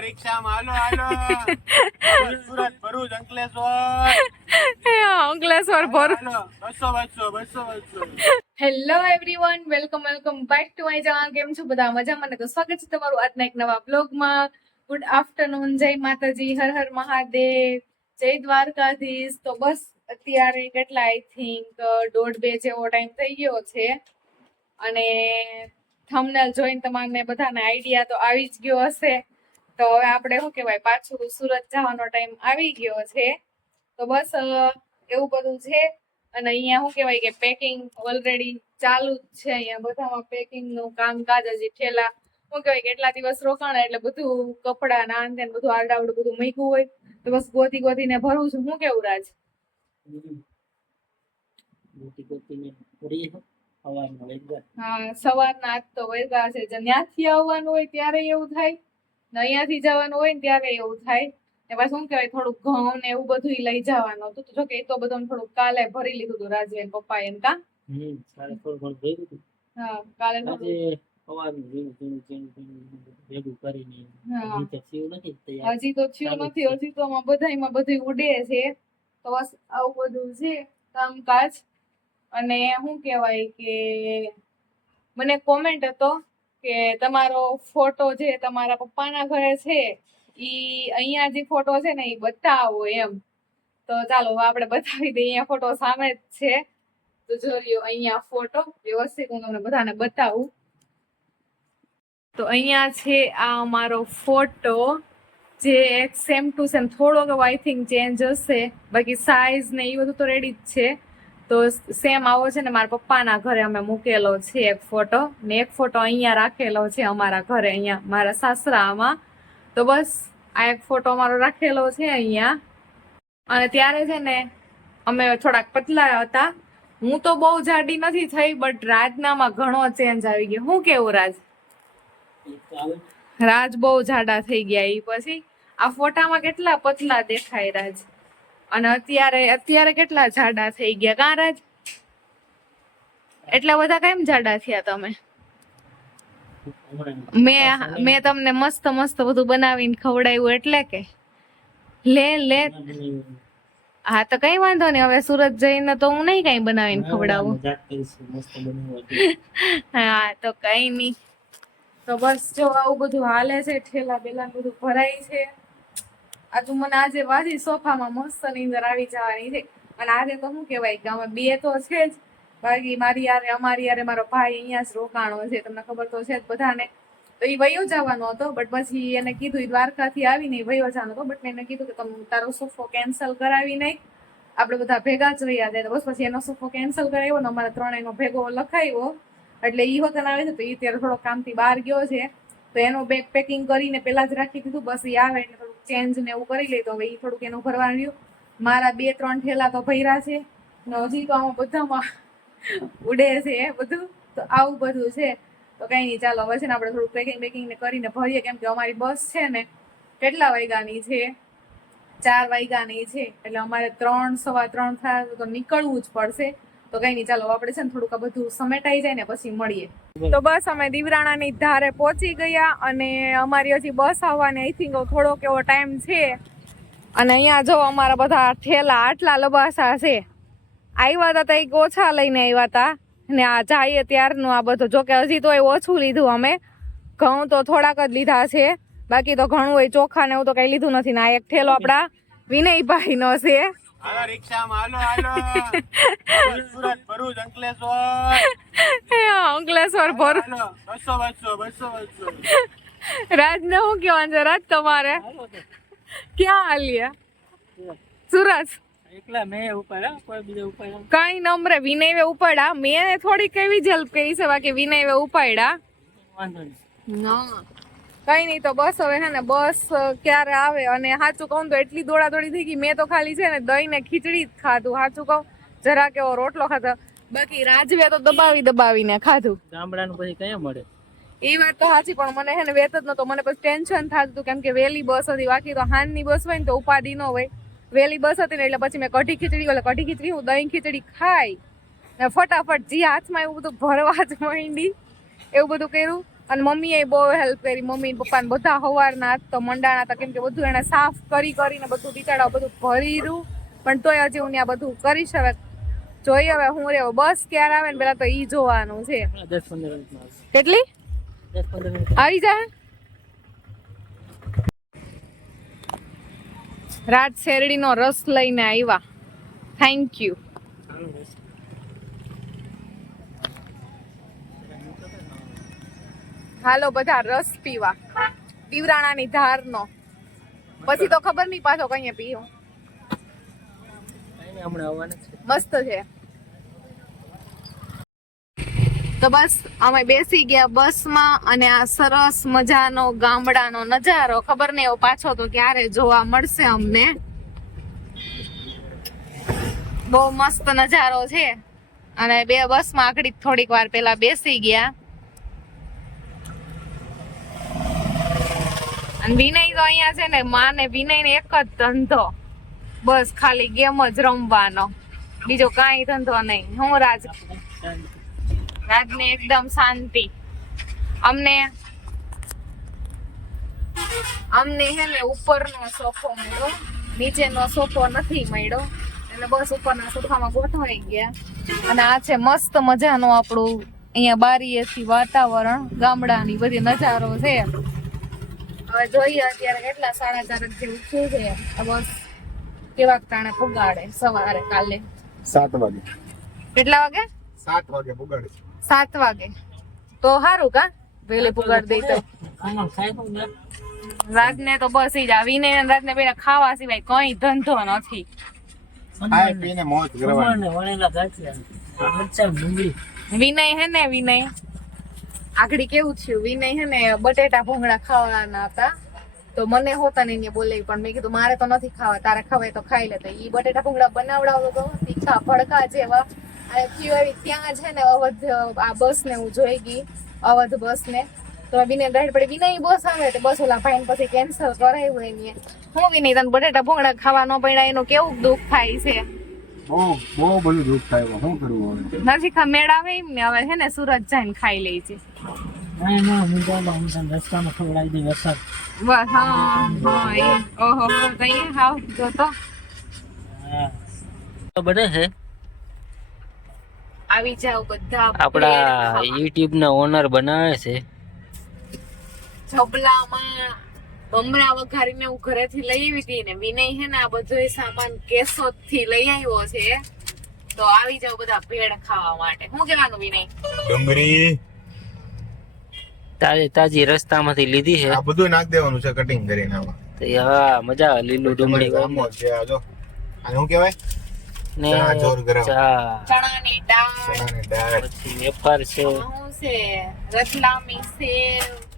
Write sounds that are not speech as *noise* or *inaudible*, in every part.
રિક્ષામાં. હાલો હાલો. *laughs* સુરત ભરૂચ અંકલેશ્વર. અંકલેશ્વર ભર બસો બસો બસો બસો. Hello everyone welcome welcome back to my channel કેમ છો બધા? મજામાં? મને તો સ્વાગત છે તમારું આજના એક નવા બ્લોગમાં ગુડ આફ્ટરનૂન જય માતાજી. હર હર મહાદેવ. જય દ્વારકાધીશ. તો બસ અત્યારે કેટલા આઈ થિંક દોઢ બે જેવો ટાઈમ થઈ ગયો છે. અને થંબનેલ જોઈને તમારને બધાને આઈડિયા તો આવી જ ગયો હશે. તો હવે આપણે શું કહેવાય? પાછું સુરત જવાનો ટાઈમ આવી ગયો છે. તો બસ એવું બધું છે. અને અહીંયા શું કહેવાય કે પેકિંગ ઓલરેડી ચાલુ જ છે. અહીંયા બધામાં પેકિંગનું કામકાજ હજી ઠેલા. શું કહેવાય કેટલા દિવસ રોકાણ એટલે બધું કપડા ના ને બધું આરડાવડું બધું મૂક્યું હોય. તો બસ ગોતી ગોતીને ભરું છું. હું કેવું રાજ? હા. સવારના આજ તો વૈગા છે. જ્યાંથી આવવાનું હોય ત્યારે એવું થાય. ને અહીંયાથી જવાનું હોય ને ત્યારે એવું થાય. ને પાછું શું કહેવાય થોડુંક ઘઉં ને એવું બધું લઈ જવાનું હતું. તો જોકે એ તો બધું થોડુંક કાલે ભરી લીધું હતું રાજવેન પપ્પા એમ કા? હા કાલે. હજી તો થયું નથી હજી તો બધાયમાં બધું ઉડે છે. તો બસ આવું બધું છે કામકાજ. અને શું કહેવાય કે મને કોમેન્ટ હતો કે તમારો ફોટો જે તમારા પપ્પાના ઘરે છે, ઈ અહીંયા જે ફોટો છે ને એ બતાવો એમ. તો ચાલો આપણે બતાવી દઈએ, અહીંયા ફોટો સામે જ છે. તો જોયો અહીંયા ફોટો, વ્યવસ્થિત હું તમને બધાને બતાવું. તો અહીંયા છે આ અમારો ફોટો, જે સેમ ટુ સેમ થોડોક આઈ થિંક ચેન્જ હશે. બાકી સાઇઝ ને એ બધું તો રેડી જ છે. તો સેમ આવો છે ને મારા પપ્પાના ઘરે અમે મૂકેલો છે એક ફોટો ને એક ફોટો અહીંયા રાખેલો છે અમારા ઘરે અહીંયા, મારા સાસરામાં. તો બસ, આ એક ફોટો અમારો રાખેલો છે અહીંયા. અને ત્યારે છે ને અમે થોડાક પતલા હતા. હું તો બહુ જાડી નથી થઈ બટ રાજનામાં ઘણો ચેન્જ આવી ગયો. હું કેવું, રાજ? રાજ બહુ જાડા થઈ ગયા એ પછી. આ ફોટામાં કેટલા પતલા દેખાય, રાજ? અને અત્યારે અત્યારે કેટલા જાડા થઈ ગયા? કા એટલા બધા કેમ જાડા થયા તમે? મેં મેં તમને મસ્ત મસ્ત બધું બનાવીને ખવડાવ્યું એટલે કે. લે લે. હા, તો કઈ વાંધો નહીં. હવે સુરત જઈને તો હું નહીં કઈ બનાવીને ખવડાવું. હા, તો કઈ નહીં. તો બસ જો, આવું બધું હાલે છે ઠેલા બેલા બધું ભરાય છે. આ તું મને આજે વાજી સોફામાં મસ્ત નીંદર આવી જવાની છે. અને આજે તો શું કહેવાય, કે અમે બે તો છે જ. બાકી મારી યારે, અમારી યારે મારો ભાઈ અહીંયા જ રોકાણો છે, તમને ખબર તો છે જ બધાને. તો એ વયો જવાનો હતો બટ પછી એને કીધું દ્વારકાથી આવીને વયો જવાનો હતો બટ મેં એને કીધું કે તમે તારો સોફો કેન્સલ કરાવી નહીં આપણે બધા ભેગા જ રહ્યા જાય તો બસ પછી એનો સોફો કેન્સલ કરાવ્યો ને અમારે ત્રણેયનો ભેગો લખાયો એટલે એ હોતન આવે છે, તો એ અત્યારે થોડો કામથી બહાર ગયો છે. તો એનું બેગ પેકિંગ કરીને પેલા જ રાખી દીધું, બસ એ આવે એટલે થોડુંક ચેન્જ ને એવું કરી લઈ તો હવે એ થોડુંક એનું ભરવા રહ્યું. મારા બે ત્રણ ઠેલા તો ભર્યા છે. ને હજી તો આમાં બધામાં ઉડે છે બધું. તો આવું બધું છે. તો કઈ નહીં, ચાલો, હવે છે ને આપણે થોડુંક પેકિંગ બેકિંગ ને કરીને ભરીએ. કેમ કે અમારી બસ છે ને કેટલા વાગ્યાની છે? ચાર વાગ્યાની છે. એટલે અમારે ત્રણ, સવા ત્રણ થાય તો નીકળવું જ પડશે. તો કઈ નહીં, ચાલો આપણે છે ને થોડુંક આ બધું સમેટાઈ જાય ને પછી મળીએ. તો બસ અમે દીવરાણાની ધારે પહોંચી ગયા અને અમારી હજી બસ આવવાની આઈ થિંક થોડોક એવો ટાઈમ છે. અને અહીંયા જો અમારા બધા ઠેલા આટલા લબાસા છે. આવ્યા હતા તો એક ઓછા લઈને આવ્યા હતા ને આ જઈએ ત્યારનું આ બધું. જોકે હજી તો એ ઓછું લીધું અમે. ઘઉં તો થોડાક જ લીધા છે. બાકી તો ઘણું હોય ચોખા ને એવું તો કઈ લીધું નથી. ને આ એક ઠેલો આપડા વિનયભાઈ નો છે. હાલો રિક્ષામાં હાલો હાલો. સુરત *laughs* ભરૂચ અંકલેશ્વર. અંકલેશ્વર ભર બસો બસો બસો બસો. રાજ ને શું કહેવાનું છે? રાજ તમારે. ક્યાં હાલ્યા સુરત. એકલા મેં ઉપાડ્યા કોઈ બીજા ઉપાડ્યા કઈ નંબરે વિનયવે ઉપાડ્યા. મેં થોડીક એવી જ હેલ્પ કરી છે બાકી વિનયવે ઉપાડ્યા. વાંધો નહીં. ના. કઈ નહીં તો બસ હવે હે ને બસ ક્યારે આવે? અને સાચું કહું તો એટલી દોડાદોડી થઈ ગઈ મેં તો ખાલી છે ને દહીં ને ખીચડી જ ખાધું સાચું કહું? જરા કેવો રોટલો ખાધો. બાકી રાજવે તો દબાવી દબાવીને ખાધું. ગામડાનું પછી ક્યાં મળે? એ વાત તો સાચી પણ મને હે ને વેત જ નતો મને પછી ટેન્શન થતું કેમ કે વહેલી બસ હતી બાકી તો હાનની બસ હોય ને તો ઉપાધિ ન હોય. વહેલી બસ હતી ને એટલે પછી મેં કઢી ખીચડી એટલે કઢી ખીચડી હું દહીં ખીચડી ખાઈ ને ફટાફટ જે હાથમાં એવું બધું ભરવા જ માંડી એવું બધું કર્યું. અને મમ્મીએ બહુ હેલ્પ કરી. મમ્મી પપ્પા બધા હવારના તો મંડાણા હતા. કેમ કે બધું એને સાફ કરી કરીને બધું બિચારા બધું ભરી રહ્યું પણ તોય હજી હું ત્યાં બધું કરીશ હવે. જોઈએ હવે હું રે. બસ ક્યારે આવે ને પેલા તો ઈ જોવાનું છે. કેટલી? આવી જાય? રાત શેરડીનો રસ લઈને આવ્યા. થેન્ક યુ સારું રહેશે હાલો બધા રસ પીવા. દીવરાણાની ધારનો. પછી તો ખબર નહીં પાછો કઈ છે. મસ્ત છે. તો બસ અમે બેસી ગયા બસમાં અને આ સરસ મજાનો ગામડાનો નજારો. ખબર નહીં એવો પાછો તો ક્યારે જોવા મળશે અમને. બહુ મસ્ત નજારો છે. અને બે બસમાં આકડી થોડીક વાર પેલા બેસી ગયા. અને વિનય તો અહીંયા છે ને માને વિનય ને એક જ ધંધો. બસ ખાલી ગેમ જ રમવાનો. બીજો કાંઈ ધંધો નહીં. હું રાજ રાજને એકદમ શાંતિ. અમને અમને હે ને ઉપરનો સોફો મળ્યો. નીચેનો સોફો નથી મળ્યો. એટલે બસ ઉપરના સોફામાં ગોઠવાઈ ગયા. અને આ છે મસ્ત મજાનું આપણું અહીંયા બારીએથી વાતાવરણ. ગામડાની બધી નજારો છે. હવે જોઈએ અત્યારે કેટલા સાડા ચાર જેવું થયું છે આ બસ કેવાક ટાણે પુગાડે સવારે કાલે. સાત વાગે. કેટલા વાગે? સાત વાગે પુગાડે સાત વાગે. તો સારું કા? વેલે પુગાડ દઈ તો. રાત ને રાતને તો બસ ઈ જ આવીને વિનય અને રાતને પેલા ખાવા સિવાય કઈ ધંધો નથી. ખાઈ પીને મોજ કરવાની. વણેલા ગાંઠિયા. મરચાં ડુંગળી વિનય હે ને વિનય? આગળ કેવું થયું? વિનય હે ને બટેટા ભૂંગળા ખાવાના હતા. તો મને હોતા ને એને બોલે પણ મેં કીધું, મારે તો નથી ખાવા, તારે ખવાય તો ખાઈ લે. તો ઈ બટેટા ભૂંગળા બનાવડાવો તો તીખા ભડકા જેવા. અને પ્યોરી ત્યાં છે ને અવધ, આ બસ ને હું જોઈ ગઈ, અવધ બસ ને. તો વિનય રાઈડ પડી, વિનય બસ આવે. તો બસ ઓલા ભાઈ પછી કેન્સલ કરાવ્યું એની. હું વિનય તને બટેટા ભૂંગળા ખાવા ન પડ્યા એનું કેવું દુઃખ થાય છે? બહુ બહુ બધું દુઃખ થાય શું કરવું હવે? નથી ખા મેળાવે એમ ને હવે છે ને સુરત જઈને ખાઈ લઈ છે. ના ના હું તો બહુ તને રસ્તામાં ખવડાવી દઈ વરસાદ. બસ હા હા એ ઓહો કઈ હાવ જો તો. તો બને છે. આવી જાવ બધા આપણા યુટ્યુબ ના ઓનર બનાવે છે. જબલામાં મમરા વઘારીને હું ઘરેથી લઈ આવી હતી ને વિનય હે ને આ બધો સામાન કેશોદથી લઈ આવ્યો છે. તો આવી જાવ બધા ભેળ ખાવા માટે. શું કહેવાનું વિનય? ડુંગળી તાજી તાજી રસ્તામાંથી લીધી છે? આ બધું નાખ દેવાનું છે કટિંગ કરીને આમાં. તો હા મજા આવે લીલું ડુંગળી આમ છે આ જો. આને શું કહેવાય? ને જોર ગરમ. ચણાની દાળ. ચણાની દાળ. પછી વેફર છે. શું છે? રતલામી સેવ.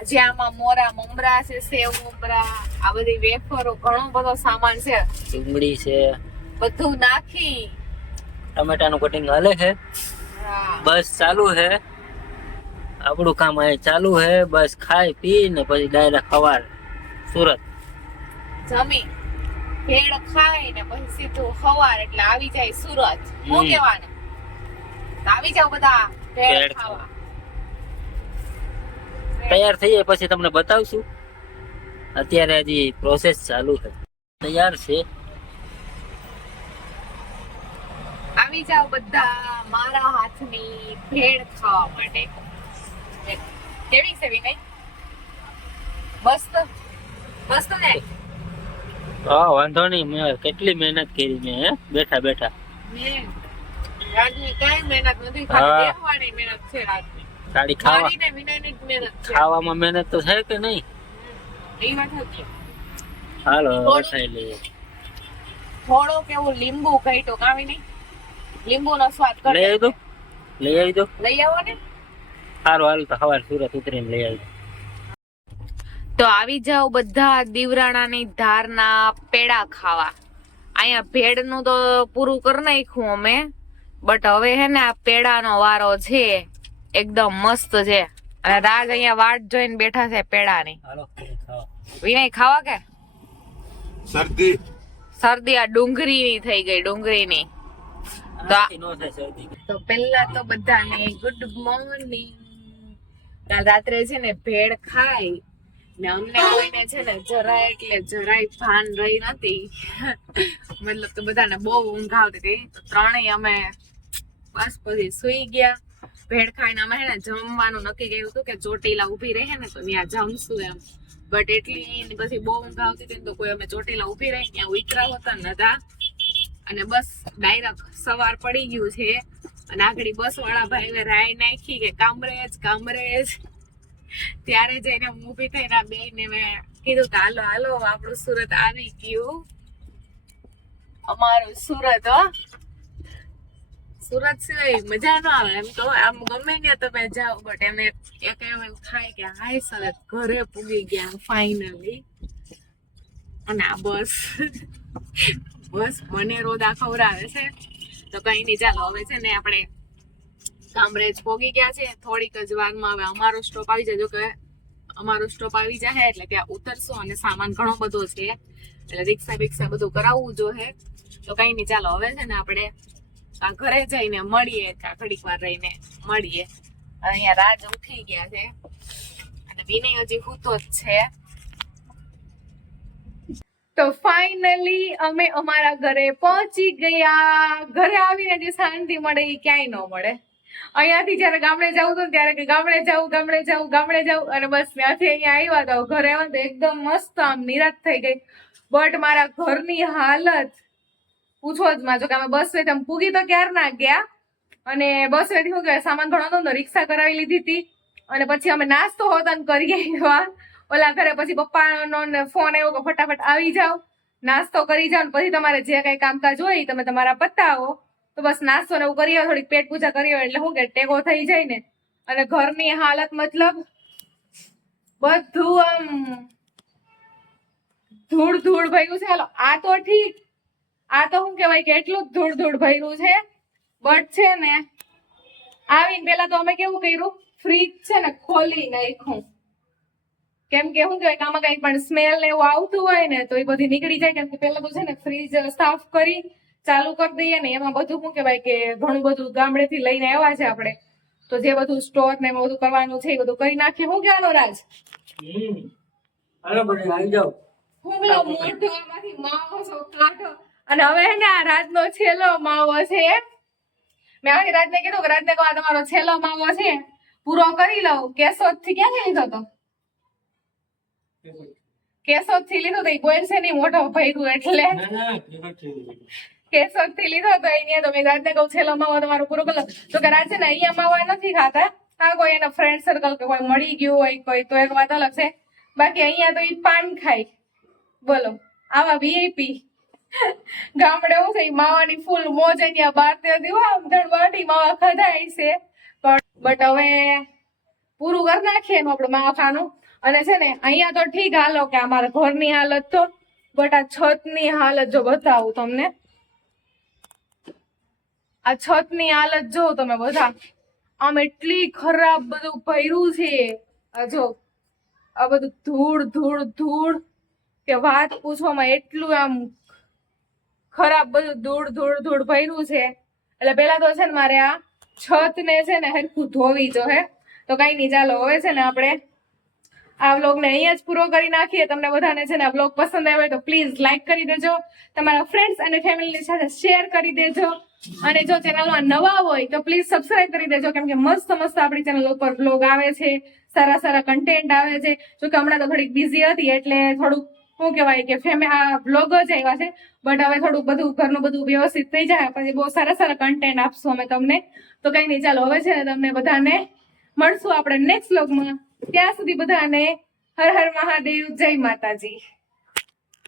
આજે આમાં મોરા મમરા છે સેવ મમરા આ બધી વેફરો ઘણો બધો સામાન છે. ડુંગળી છે. બધું નાખી. ટમેટાનું કટિંગ હાલે છે. બસ ચાલુ છે. આપણું કામ અહીં ચાલુ છે. બસ ખાઈ પી ને પછી ડાયરેક્ટ ખવાર સુરત. જમી. ભેળ ખાય ને પછી સીધું ખવાર એટલે આવી જાય સુરત. હું કેવાનું આવી જાવ બધા ભેળ ખાવા. તૈયાર થઈ જાય પછી તમને બતાવશું. અત્યારે હજી પ્રોસેસ ચાલુ છે. તૈયાર છે. આવી જાઓ બધા મારા હાથની ભેળ ખાવા માટે. કેવી છે વિનય? મસ્ત? મસ્ત ને? હા વાંધો નહીં. મેં કેટલી મહેનત કરી મેં હે? બેઠા બેઠા. મેં. રાજની કઈ મહેનત નથી. ખાલી બેહવાની મહેનત છે રાજની સાડી ખાવા ખાવામાં મહેનત તો છે કે નહીં? હાલો હવે થોડો એવું લીંબુ કાઢ્યો કાવી નહીં? લીંબુ નો સ્વાદ લઈ આવી દો લઈ આવી દો લઈ આવો ને. સારું હાલ તો સવાર સુરત ઉતરીને લઈ આવી તો આવી જાઓ બધા દીવરાણાની ધારના પેડા ખાવા. અહીંયા ભેળનું તો પૂરું કરી નાખ્યું અમે. બટ હવે હે ને આ પેડાનો વારો છે. એકદમ મસ્ત છે. અને રાજ અહીંયા વાટ જોઈને બેઠા છે પેડાની. વિનય ખાવા કે? શરદી. શરદી આ ડુંગળીની થઈ ગઈ ડુંગળીની. તો આ- આનાથી નો થાય શરદી. તો પહેલા તો બધાને ગુડ મોર્નિંગ કાલ રાત્રે છે ને ભેળ ખાઈ. ને અમને કોઈને છે ને જરાય એટલે જરાય ભાન રહી નથી મતલબ તો બધાને બહુ ઊંઘ આવતી હતી. તો ત્રણેય અમે બસ પછી સુઈ ગયા. ભેળ ખાઈને અમે ને જમવાનું નક્કી કર્યું હતું કે ચોટીલા ઊભી રહે ને તો ત્યાં જમશું એમ. બટ એટલી પછી બહુ ઊંઘ આવતી હતી તો કોઈ અમે ચોટીલા ઊભી રહી ત્યાં ઉતરા હતા નતા. અને બસ ડાયરેક્ટ સવાર પડી ગયું છે. અને આગળ બસ વાળા ભાઈ રાય નાખી કે કામરેજ કામરેજ. ત્યારે જઈને હું ઊભી થઈને આ બેયને મેં કીધું કે, હાલો હાલો, આપણું સુરત આવી ગયું. અમારું સુરત, હો. સુરત સિવાય મજા ન આવે. એમ તો આમ ગમે ત્યાં તમે જાઓ બટ એમ એક એમ એમ થાય કે હાય સરસ, ઘરે પૂગી ગયા ફાઇનલી અને આ બસ બસ મને રોદા ખવડાવે છે. તો કઈ નહીં, ચાલો, હવે છે ને આપણે કામરેજ પોગી ગયા છે. થોડીક જ વારમાં હવે અમારો સ્ટોપ આવી જાય. જો કે અમારો સ્ટોપ આવી જાય એટલે ત્યાં ઉતરશું અને સામાન ઘણો બધો છે. એટલે રિક્ષા બિક્ષા બધું કરાવવું જોઈએ તો કઈ નહીં, ચાલો, હવે છે ને આપણે આ ઘરે જઈને મળીએ થોડીક વાર રહીને મળીએ. અહીંયા રાજ ઉઠી ગયા છે. અને વિનય હજી હૂતો જ છે. તો ફાઇનલી અમે અમારા ઘરે પહોંચી ગયા. ઘરે આવીને જે શાંતિ મળે એ ક્યાંય ન મળે. અહીંયાથી જ્યારે ગામડે જવું હતું ત્યારે ગામડે જવું ગામડે જવું ગામડે જવું અને બસ ત્યાંથી અહીંયા આવ્યા તો ઘરે આવ્યા તો એકદમ મસ્ત આમ નિરાશ થઈ ગઈ. બટ મારા ઘરની હાલત પૂછો જ માં જો કે અમે બસ વેથી આમ પૂગી તો ક્યાર ના ગયા. અને બસ વેથી શું કહેવાય? સામાન ઘણો તો રિક્ષા કરાવી લીધી હતી. અને પછી અમે નાસ્તો હોતા ને કરી આવ્યા ઓલા ઘરે પછી પપ્પાનો ફોન આવ્યો કે ફટાફટ આવી જાઓ. નાસ્તો કરી જાઓ પછી તમારે જે કઈ કામકાજ હોય તમે તમારા પતાવો. તો બસ નાસ્તો ને એવું કરી આવો, થોડીક પેટ પૂજા કરી એટલે શું કે ટેકો થઈ જાય ને. અને ઘરની હાલત મતલબ બધું આમ ધૂળ ધૂળ ભર્યું છે. હાલો, આ તો ઠીક. આ તો શું કહેવાય કે એટલું જ ધૂળ ધૂળ ભર્યું છે. બટ છે ને આવીને પેલા તો અમે કેવું કર્યું? ફ્રીજ છે ને ખોલી નાખ્યું. કેમ કે શું કહેવાય કે આમાં કઈ પણ સ્મેલ ને એવું આવતું હોય ને તો એ બધી નીકળી જાય. કેમ કે પેલા તો છે ને ફ્રીજ સાફ કરી ચાલુ કરી દઈએ ને એમાં બધું શું કહેવાય કે ઘણું બધું ગામડેથી લઈને આવ્યા છે આપણે. તો જે બધું સ્ટોર ને એમાં બધું કરવાનું છે એ બધું કરી નાખીએ. શું કહેવાનું રાજ? હમ. આવી હું પેલો મોઢો આમાંથી માવો છો કાઢો. અને હવે હે ને આ રાજનો છેલ્લો માવો છે મેં આની રાજને કીધું કે રાજને કહો તમારો છેલ્લો માવો છે. પૂરો કરી લઉં. કેશોદથી ક્યાંથી લીધો તો? કેશોદથી લીધો તો એ બોલ છે નહીં મોટો ભર્યું એટલે. કેશોદથી લીધો. તો અહીંયા તો મેં રાજને કહું છેલ્લો માવો તમારો પૂરો કરો તો કે રાજ છે ને અહીંયા માવા નથી ખાતા. હા કોઈ એના ફ્રેન્ડ સર્કલ કે કોઈ મળી ગયું હોય કોઈ તો એક વાત અલગ છે. બાકી અહીંયા તો એ પાન ખાય. બોલો આવા વીઆઈપી ગામડે હું થઈ, માવાની ફૂલ મોજ અહીંયા બાર તે દીવા આમ ધણવાટી માવા ખધાય છે. પણ બટ હવે પૂરું કરી નાખીએ એનું આપણે માવા ખાનું અને છે ને, અહીંયા તો ઠીક હાલો કે અમારા ઘરની હાલત તો બટ આ છતની હાલત જો બતાવું તમને. આ છતની હાલત જો તમે બધા, આમ એટલી ખરાબ બધું ભર્યું છે. આ જો, આ બધું ધૂળ ધૂળ ધૂળ, કે વાત પૂછવામાં એટલું આમ ખરાબ બધું ધૂળ ધૂળ ધૂળ ભર્યું છે. એટલે પેલા તો છે ને મારે આ છત ને છે ને હરખું ધોવી જો હે. તો કઈ નહીં, ચાલો, હવે છે ને આપણે આ વ્લોગને અહીંયા જ પૂરો કરી નાખીએ. તમને બધાને છે ને આ વ્લોગ પસંદ આવ્યો હોય તો પ્લીઝ લાઈક કરી દેજો. તમારા ફ્રેન્ડ્સ અને ફેમિલીની સાથે શેર કરી દેજો. અને જો ચેનલમાં નવા હોય તો પ્લીઝ સબસ્ક્રાઇબ કરી દેજો. કેમ કે મસ્ત મસ્ત આપણી ચેનલ ઉપર બ્લોગ આવે છે. સારા સારા કન્ટેન્ટ આવે છે. જોકે હમણાં તો થોડીક બિઝી હતી એટલે થોડુંક શું કહેવાય કે ફેમે આ બ્લોગ જ આવ્યા છે બટ હવે થોડુંક બધું ઘરનું બધું વ્યવસ્થિત થઈ જાય, પછી બહુ સારા સારા કન્ટેન્ટ આપશું અમે તમને. તો કઈ નહીં, ચાલો, હવે છે તમને બધાને મળશું આપણે નેક્સ્ટ બ્લોગમાં ત્યાં સુધી બધાને હર હર મહાદેવ, જય માતાજી.